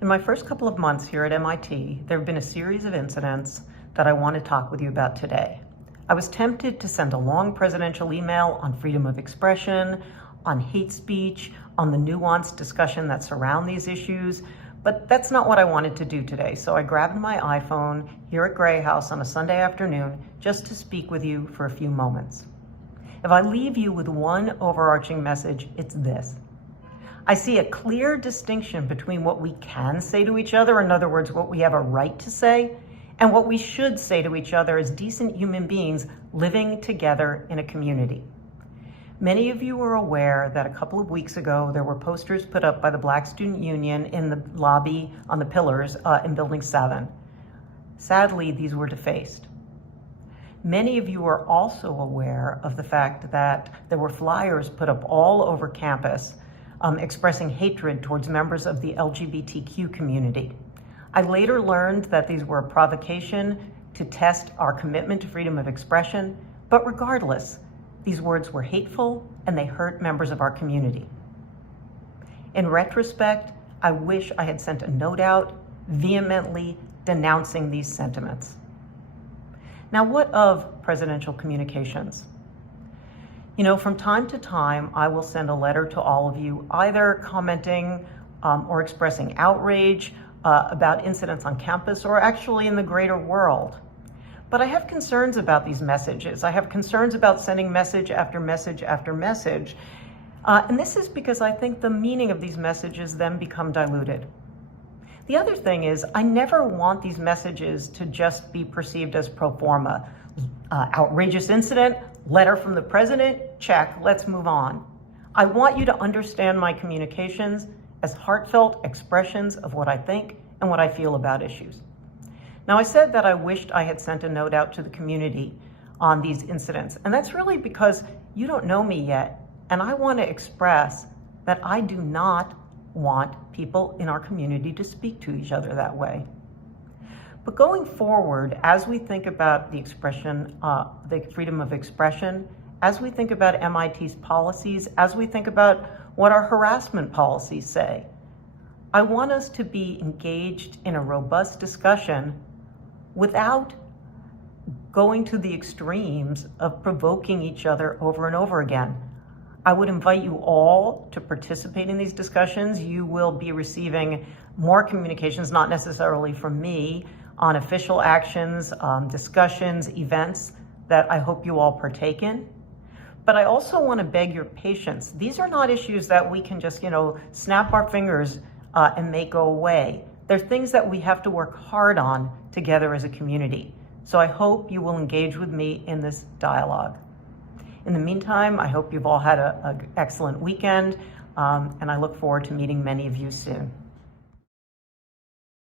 In my first couple of months here at MIT, there have been a series of incidents that I want to talk with you about today. I was tempted to send a long presidential email on freedom of expression, on hate speech, on the nuanced discussion that surround these issues, but that's not what I wanted to do today. So I grabbed my iPhone here at Gray House on a Sunday afternoon just to speak with you for a few moments. If I leave you with one overarching message, it's this. I see a clear distinction between what we can say to each other, in other words, what we have a right to say, and what we should say to each other as decent human beings living together in a community. Many of you are aware that a couple of weeks ago, there were posters put up by the Black Student Union in the lobby on the pillars in Building 7. Sadly, these were defaced. Many of you are also aware of the fact that there were flyers put up all over campus expressing hatred towards members of the LGBTQ community. I later learned that these were a provocation to test our commitment to freedom of expression, but regardless, these words were hateful and they hurt members of our community. In retrospect, I wish I had sent a note out vehemently denouncing these sentiments. Now, what of presidential communications? You know, from time to time, I will send a letter to all of you, either commenting or expressing outrage about incidents on campus or actually in the greater world. But I have concerns about these messages. I have concerns about sending message after message after message. And this is because I think the meaning of these messages then become diluted. The other thing is, I never want these messages to just be perceived as pro forma. Outrageous incident, letter from the president, check, let's move on. I want you to understand my communications as heartfelt expressions of what I think and what I feel about issues. Now, I said that I wished I had sent a note out to the community on these incidents, and that's really because you don't know me yet, and I want to express that I do not want people in our community to speak to each other that way. But going forward, as we think about the expression, the freedom of expression, as we think about MIT's policies, as we think about what our harassment policies say, I want us to be engaged in a robust discussion without going to the extremes of provoking each other over and over again. I would invite you all to participate in these discussions. You will be receiving more communications, not necessarily from me, on official actions, discussions, events that I hope you all partake in. But I also want to beg your patience. These are not issues that we can just, snap our fingers and make go away. They're things that we have to work hard on together as a community. So I hope you will engage with me in this dialogue. In the meantime, I hope you've all had an excellent weekend, and I look forward to meeting many of you soon.